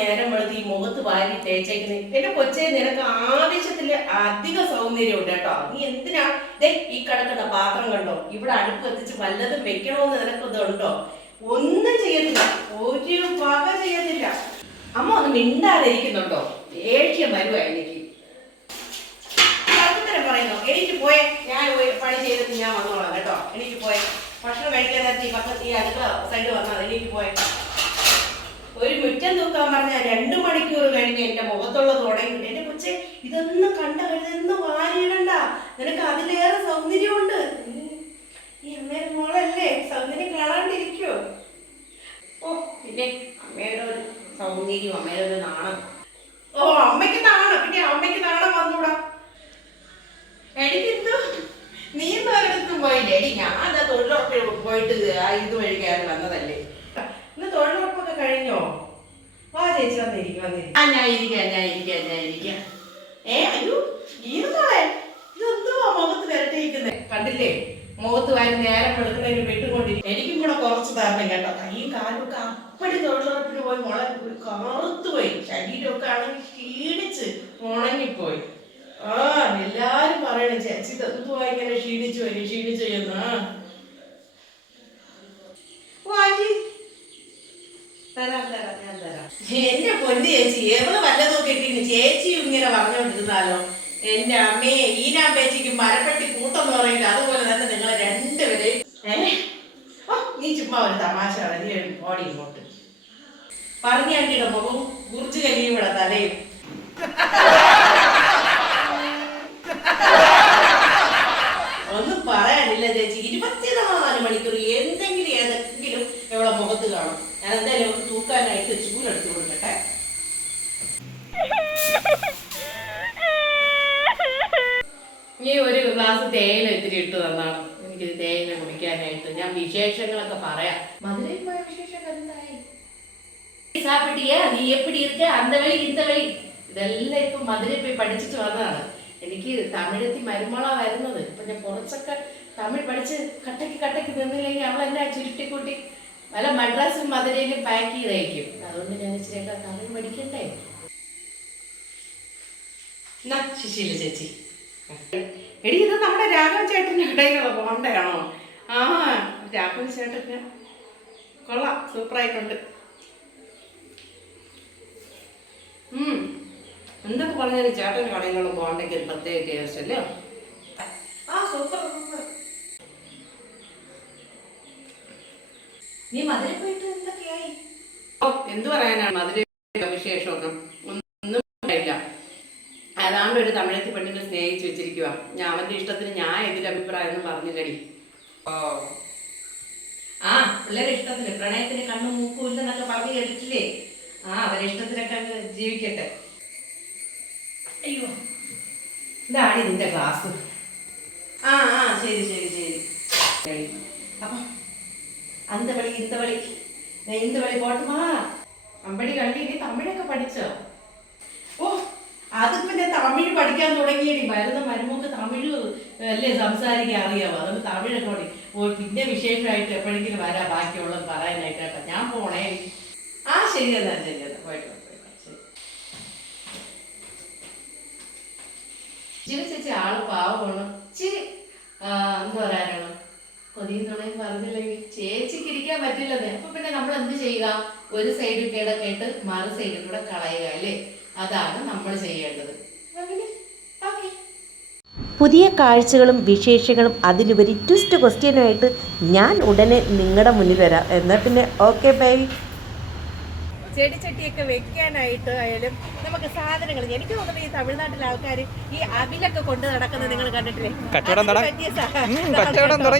നേരം വെളുത്ത് ഈ മുഖത്ത് വാരി തേച്ചേക്കുന്നത് എന്റെ കൊച്ചേ നിനക്ക് ആവശ്യത്തിൽ അധിക സൗന്ദര്യം ഉണ്ട് കേട്ടോ. നീ എന്തിനാ? ദേ ഈ കിടക്കുന്ന പാത്രം കണ്ടോ? ഇവിടെ അടുപ്പ് എത്തിച്ച് വല്ലതും വെക്കണമെന്ന് നിനക്ക് ഇതുണ്ടോ ഒന്നും ചെയ്യത്തില്ല. ഒരു വക ചെയ്യത്തില്ല. അമ്മ ഒന്ന് മിണ്ടാതിരിക്കുന്നുണ്ടോ? ദേഷ്യം വരുവാ എനിക്ക്. പറയുന്നു. എനിക്ക് പോയെ ഞാൻ പണി ചെയ്തിട്ട് ഞാൻ വന്നോളാം കേട്ടോ. എനിക്ക് പോയെ. ഭക്ഷണം കഴിക്കാൻ നേരത്തെ ഈ പക്കത്ത് ഈ അടുക്കള സൈഡ് വന്നാൽ എനിക്ക് പോയെ. ഒരു മുറ്റം തൂക്കാൻ പറഞ്ഞാൽ രണ്ടു മണിക്കൂർ കഴിഞ്ഞ് എന്റെ മുഖത്തുള്ള തുടങ്ങി. എന്റെ കൊച്ചെ ഇതൊന്നും കണ്ട കഴുതെന്ന് വാരിയിടണ്ട. നിനക്ക് അതിലേറെ സൗന്ദര്യമുണ്ട്. ഈ അമ്മയുടെ മോളല്ലേ? സൗന്ദര്യം കാണാണ്ടിരിക്കോ ഓ പിന്നെ അമ്മയുടെ ഒരു സൗന്ദര്യം അമ്മയുടെ ഒരു നാണം. ഓ അമ്മയ്ക്ക് നാണം. പിന്നെ അമ്മയ്ക്ക് നാണം വന്നൂടാ. എനിക്കെന്തോ നീ ഒരിടത്തും പോയില്ലേ? എടി ഞാൻ തൊഴിലുറപ്പ് പോയിട്ട് ഇത് വഴി കയറി വന്നതല്ലേ. ഇന്ന് തൊഴിലുറപ്പൊക്കെ കഴിഞ്ഞോ? കണ്ടില്ലേ? മുഖത്ത് വാരി നേരം വെളുക്കുന്നതിന് വിട്ടുകൊണ്ടിരിക്കും എനിക്കും കൂടെ കുറച്ച് തരണം കേട്ടോ. കൈയും കാലൊക്കെ അപ്പടി തൊഴിലുറപ്പിന് പോയി മുള കറുത്തുപോയി ശരീരമൊക്കെ ആണെങ്കിൽ ക്ഷീണിച്ച് ഉണങ്ങിപ്പോയി. ആ എല്ലാരും പറയണം ചേച്ചി എന്തുവാ ഇങ്ങനെ ക്ഷീണിച്ചു പോയി ക്ഷീണിച്ചു എന്ന് ആ. ഓ, ആന്റി. തരാം, തരാം, ഞാൻ തരാം. എന്റെ പൊന്നു ചേച്ചി എവൾ വല്ലതും കിട്ടിയിരുന്നു ചേച്ചിയും ഇങ്ങനെ പറഞ്ഞോണ്ടിരുന്നാലോ എന്റെ അമ്മയെ ഈനാമ്പേച്ചിക്ക് മരപ്പെട്ടി കൂട്ടെന്ന് പറയില്ല അതുപോലെ തന്നെ നിങ്ങൾ രണ്ടുപേരെയും. ഓ നീ ചുമ്മാ ഒരു തമാശ പറഞ്ഞു നീ ഓടി ഇങ്ങോട്ട്. പറഞ്ഞാണ്ടിയുടെ മുഖം കുറിച്ച് കഴിയും ഇവിടെ തലയും. ഒന്നും പറയാനില്ല ചേച്ചി. ഇരുപത്തിനാല് മണിക്കൂർ എന്തെങ്കിലും ഏതെങ്കിലും ഇവിടെ മുഖത്ത് കാണും. ഞാൻ എന്തായാലും ഗ്ലാസ് തേയില ഇത്തിരി ഇട്ട് തന്നാണ്. എനിക്ക് തേയില കുടിക്കാനായിട്ട്. ഞാൻ വിശേഷങ്ങളൊക്കെ പറയാം. മധുരയിൽ പോയ വിശേഷങ്ങൾ എന്തായി? സാപ്പിട്ടിയ നീ എപ്പിടി ഇരുക്ക? അന്ത വഴി ഇന്ത വഴി. ഇതെല്ലാം ഇപ്പൊ മധുരയിൽ പോയി പഠിച്ചിട്ട് വന്നതാണ്. എനിക്ക് തമിഴത്തി മരുമള വരുന്നത്. ഇപ്പൊ ഞാൻ കുറച്ചൊക്കെ തമിഴ് പഠിച്ച് കട്ടയ്ക്ക് കട്ടയ്ക്ക് നിന്നില്ലെങ്കിൽ അവൾ എന്നെ ചുരുട്ടിക്കൂട്ടി? പല മദ്രാസും മധുരയിലും പാക്ക് ചെയ്തയക്കും. അതുകൊണ്ട് ഞാൻ ഇച്ചിരിയൊക്കെ തമിഴ് പഠിക്കണ്ടേ എന്നാ ശിശീല ചേച്ചി. എടി ഇത് നമ്മുടെ രാഘവൻ ചേട്ടന്റെ ഇടയിലുള്ള ബോണ്ടയാണോ ആ രാഘവൻ ചേട്ടന് കൊള്ളാം സൂപ്പറായിട്ടുണ്ട്. എന്തൊക്കെ പറഞ്ഞാലും ചേട്ടന്റെ കടയിലുള്ള ബോണ്ടയ്ക്ക് ഒരു പ്രത്യേക ടേസ്റ്റ് അല്ലേ? ആ സൂപ്പർ നീ മധുര പോയിട്ട് എന്തൊക്കെയായി? ഓ എന്തു പറയാനാണ് മധുര ഇല്ല ഏതാണ്ട് ഒരു തമിഴത്തി പെണ്ണിനെ സ്നേഹിച്ചു വെച്ചിരിക്കുക ഞാൻ അവന്റെ ഇഷ്ടത്തിന് ഞാൻ എതിൽ അഭിപ്രായം ഒന്നും പറഞ്ഞില്ലടി. ആ. പിള്ളേരെ ഇഷ്ടത്തിന്. പ്രണയത്തിന് കണ്ണും മൂക്കും ഇല്ലെന്നൊക്കെ പറഞ്ഞു കേട്ടിട്ടില്ലേ? ആ അവരെ ഇഷ്ടത്തിനൊക്കെ ജീവിക്കട്ടെ. അയ്യോ ഇതാണ് ഇതിന്റെ ക്ലാസ്. ആ ആ ശരി ശരി ശരി. അപ്പം അന്ത വളി ഇന്ത വളി ഇന്ത വളി പോട്ടുമാ അമ്പടി കണ്ടി നീ തമിഴൊക്കെ പഠിച്ചോ? അത് പിന്നെ തമിഴ് പഠിക്കാൻ തുടങ്ങിയടി. വരുന്ന മരുമോക്ക് തമിഴ് അല്ലേ സംസാരിക്കാൻ അറിയാവോ? അതുകൊണ്ട് തമിഴൊക്കെ പഠി. ഓ പിന്നെ വിശേഷമായിട്ട് എപ്പോഴെങ്കിലും വരാം ബാക്കിയുള്ളത് പറയാനായിട്ട് കേട്ടോ. ഞാൻ പോണേ. ആ ശരി എന്നാ ശരി പോയിട്ട് ചിരി ചേച്ചി ആൾ പാവമാണ്. ആ, എന്താ പറയാനാണ്? കൊതിയും തുണയും പറഞ്ഞില്ലെങ്കിൽ ചേച്ചിക്ക് ഇരിക്കാൻ പറ്റില്ലെന്നേ. അപ്പൊ പിന്നെ നമ്മൾ എന്ത് ചെയ്യുക? ഒരു സൈഡിൽ കേടൊക്കെ കേട്ട് മറു സൈഡിൽ കൂടെ കളയുക അല്ലേ? അതാണ് നമ്മൾ ചെയ്യേണ്ടത്. പുതിയ കാഴ്ചകളും വിശേഷങ്ങളും അതിലുപരി ട്വിസ്റ്റ് ക്വസ്റ്റ്യനായിട്ട് ഞാൻ ഉടനെ നിങ്ങളുടെ മുന്നിൽ വരാം. എന്നാൽ പിന്നെ ഓക്കെ ബൈ ചെടിച്ചട്ടിയൊക്കെ വെക്കാനായിട്ട് ആയാലും നമുക്ക് സാധനങ്ങൾ എനിക്ക് തോന്നുന്നു ഈ തമിഴ്നാട്ടിലെ ആൾക്കാർ ഈ അവിലൊക്കെ കൊണ്ട് നടക്കുന്നത് നിങ്ങൾ കണ്ടിട്ടില്ലേ? കച്ചവടം കണ്ടോ?